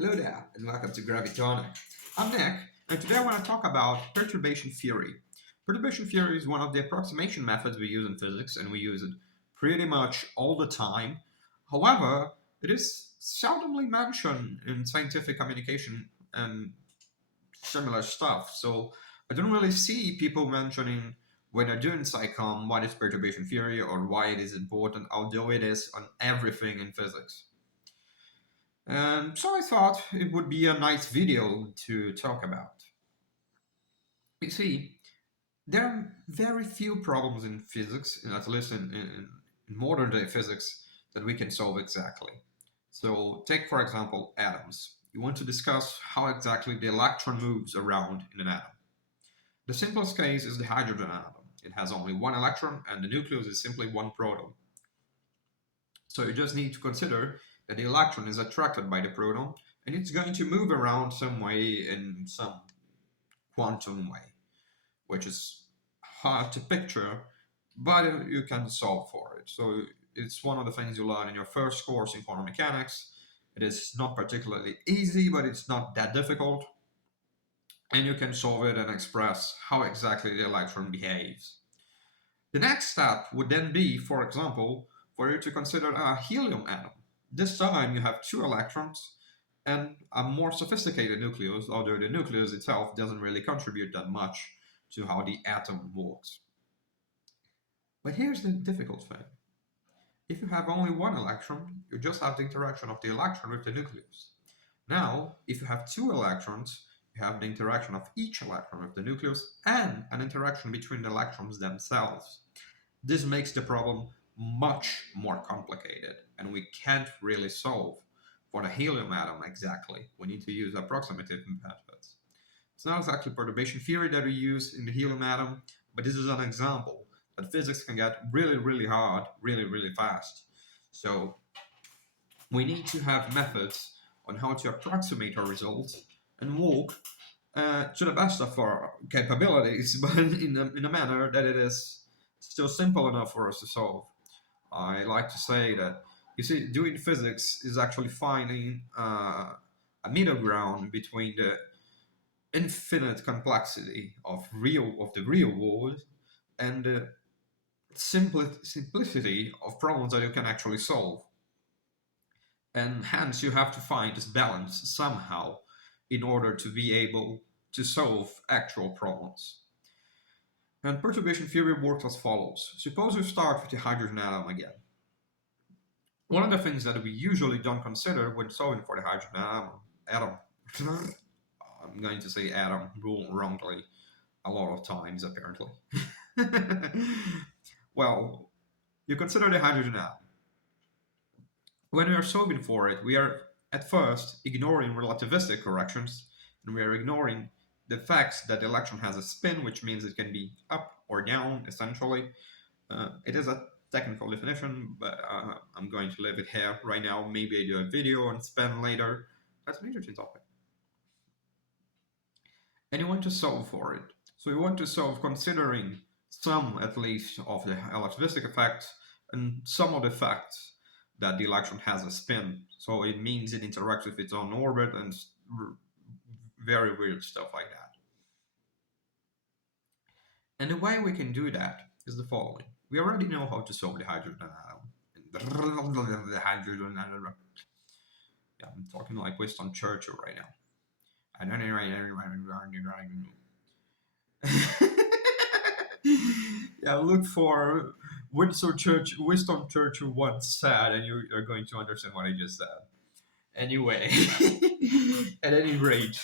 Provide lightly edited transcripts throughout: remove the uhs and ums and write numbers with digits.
Hello there, and welcome to Gravitonic. I'm Nick, and today I want to talk about perturbation theory. Perturbation theory is one of the approximation methods we use in physics, and we use it pretty much all the time. However, it is seldomly mentioned in scientific communication and similar stuff, so I don't really see people mentioning when they're doing psychom what is perturbation theory or why it is important, although it is on everything in physics. And so I thought it would be a nice video to talk about. You see, there are very few problems in physics, at least in modern day physics, that we can solve exactly. So take, for example, atoms. You want to discuss how exactly the electron moves around in an atom. The simplest case is the hydrogen atom. It has only one electron and the nucleus is simply one proton. So you just need to consider that the electron is attracted by the proton and it's going to move around some way in some quantum way, which is hard to picture, but you can solve for it. So it's one of the things you learn in your first course in quantum mechanics. It is not particularly easy, but it's not that difficult. And you can solve it and express how exactly the electron behaves. The next step would then be, for example, for you to consider a helium atom. This time you have two electrons and a more sophisticated nucleus, although the nucleus itself doesn't really contribute that much to how the atom works. But here's the difficult thing. If you have only one electron, you just have the interaction of the electron with the nucleus. Now, if you have two electrons, you have the interaction of each electron with the nucleus and an interaction between the electrons themselves. This makes the problem much more complicated, and we can't really solve for the helium atom exactly. We need to use approximative methods. It's not exactly perturbation theory that we use in the helium atom, but this is an example that physics can get really, really hard, really, really fast. So we need to have methods on how to approximate our results and work to the best of our capabilities, but in a manner that it is still simple enough for us to solve. I like to say that, you see, doing physics is actually finding a middle ground between the infinite complexity of the real world and the simplicity of problems that you can actually solve. And hence you have to find this balance somehow in order to be able to solve actual problems. And perturbation theory works as follows. Suppose we start with the hydrogen atom again. One of the things that we usually don't consider when solving for the hydrogen atom I'm going to say atom wrongly a lot of times, apparently. Well, you consider the hydrogen atom. When we are solving for it, we are at first ignoring relativistic corrections, and we are ignoring the fact that the electron has a spin, which means it can be up or down, essentially. It is a technical definition, but I'm going to leave it here right now. Maybe I do a video on spin later. That's an interesting topic. And you want to solve for it. So you want to solve considering some, at least, of the relativistic effects and some of the facts that the electron has a spin. So it means it interacts with its own orbit and very weird stuff like that. And the way we can do that is the following. We already know how to solve the hydrogen atom. The hydrogen atom. Yeah, I'm talking like Winston Churchill right now. Yeah, look for Winston Churchill once said, and you are going to understand what I just said. Anyway, at any rate,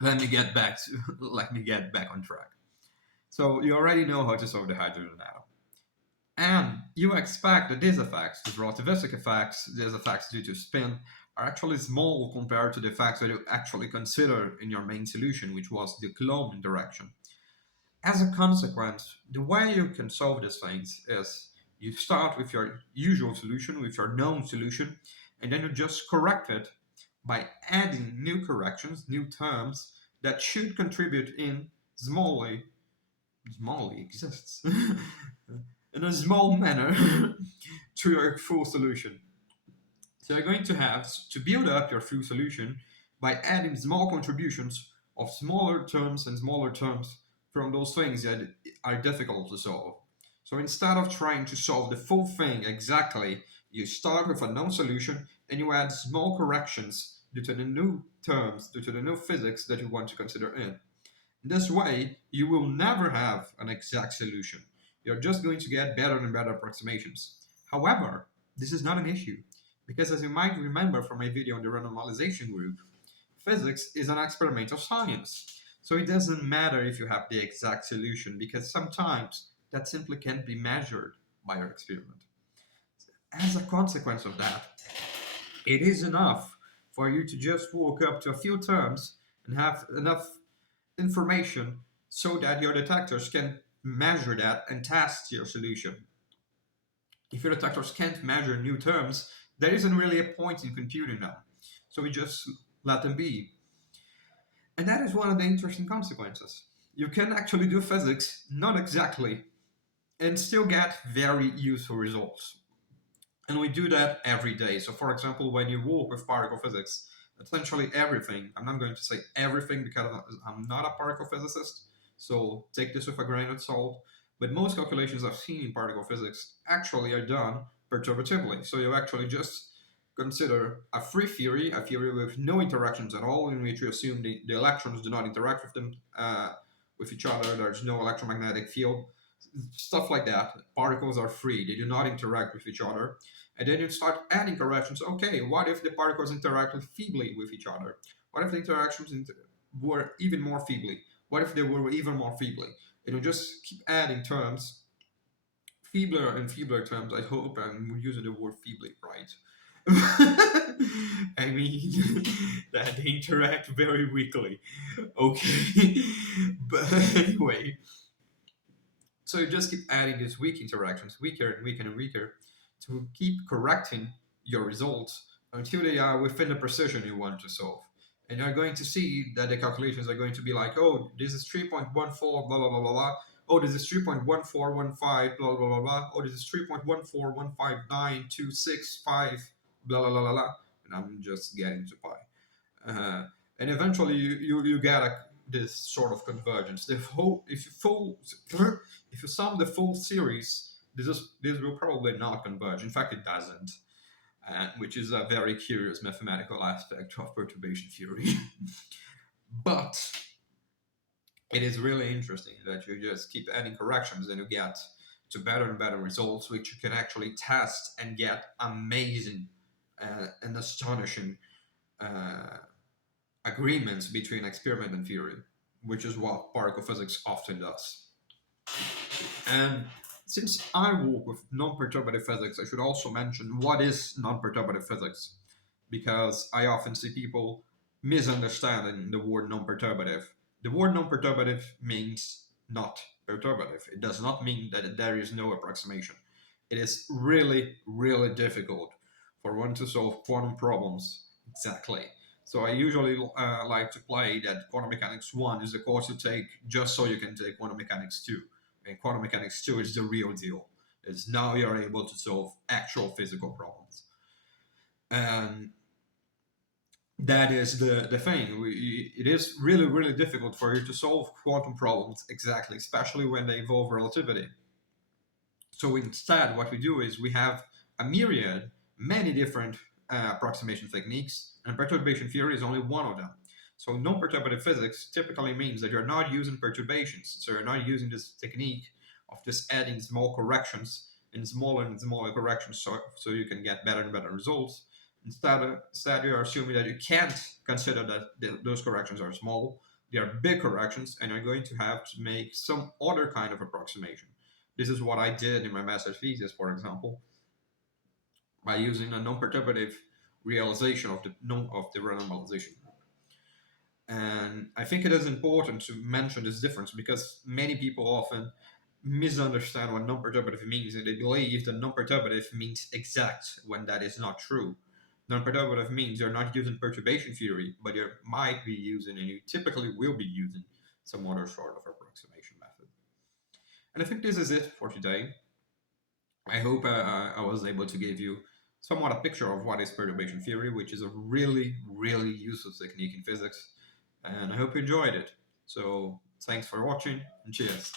let me get back on track. So you already know how to solve the hydrogen atom. And you expect that these effects, these relativistic effects, these effects due to spin, are actually small compared to the effects that you actually consider in your main solution, which was the Coulomb interaction. As a consequence, the way you can solve these things is you start with your usual solution, with your known solution, and then you just correct it by adding new corrections, new terms that should contribute in smallly exists in a small manner to your full solution. So you're going to have to build up your full solution by adding small contributions of smaller terms from those things that are difficult to solve. So instead of trying to solve the full thing exactly, you start with a known solution and you add small corrections due to the new terms, due to the new physics that you want to consider in. This way, you will never have an exact solution. You're just going to get better and better approximations. However, this is not an issue, because as you might remember from my video on the randomization group, physics is an experimental science. So it doesn't matter if you have the exact solution, because sometimes that simply can't be measured by your experiment. As a consequence of that, it is enough for you to just walk up to a few terms and have enough information so that your detectors can measure that and test your solution. If your detectors can't measure new terms, there isn't really a point in computing them. So we just let them be. And that is one of the interesting consequences. You can actually do physics not exactly and still get very useful results. And we do that every day. So, for example, when you work with particle physics, essentially everything, I'm not going to say everything because I'm not a particle physicist, so take this with a grain of salt, but most calculations I've seen in particle physics actually are done perturbatively. So you actually just consider a free theory, a theory with no interactions at all, in which you assume the electrons do not interact with them with each other, there's no electromagnetic field, stuff like that. Particles are free, they do not interact with each other. And then you start adding corrections. Okay, what if the particles interact feebly with each other? What if the interactions were even more feebly? What if they were even more feebly? And you just keep adding terms, feebler and feebler terms. I hope I'm using the word feebly right. I mean, that they interact very weakly. Okay. But anyway, so you just keep adding these weak interactions, weaker and weaker and weaker, to keep correcting your results until they are within the precision you want to solve. And you're going to see that the calculations are going to be like, oh, this is 3.14, blah, blah, blah, blah, blah. Oh, this is 3.1415, blah, blah, blah, blah. Oh, this is 3.1415926, blah, blah, blah, blah, blah. And I'm just getting to pi. And eventually you get this sort of convergence. If you sum the full series, this will probably not converge. In fact, it doesn't, which is a very curious mathematical aspect of perturbation theory. But it is really interesting that you just keep adding corrections and you get to better and better results, which you can actually test and get amazing and astonishing agreements between experiment and theory, which is what particle physics often does. And since I work with non-perturbative physics, I should also mention what is non-perturbative physics, because I often see people misunderstanding the word non-perturbative. The word non-perturbative means not perturbative. It does not mean that there is no approximation. It is really, really difficult for one to solve quantum problems exactly. So I usually like to play that quantum mechanics 1 is the course you take just so you can take quantum mechanics 2. And quantum mechanics 2 is the real deal. It's now you're able to solve actual physical problems. And that is the thing. It is really, really difficult for you to solve quantum problems exactly, especially when they involve relativity. So instead, what we do is we have a myriad, many different approximation techniques, and perturbation theory is only one of them. So non-perturbative physics typically means that you're not using perturbations. So you're not using this technique of just adding small corrections and smaller corrections so you can get better and better results. Instead, you're assuming that you can't consider that those corrections are small. They are big corrections, and you're going to have to make some other kind of approximation. This is what I did in my master's thesis, for example, by using a non-perturbative realization of the renormalization. And I think it is important to mention this difference because many people often misunderstand what non-perturbative means, and they believe that non-perturbative means exact when that is not true. Non-perturbative means you're not using perturbation theory, but you might be using, and you typically will be using, some other sort of approximation method. And I think this is it for today. I hope I was able to give you somewhat a picture of what is perturbation theory, which is a really, really useful technique in physics. And I hope you enjoyed it. So thanks for watching and cheers.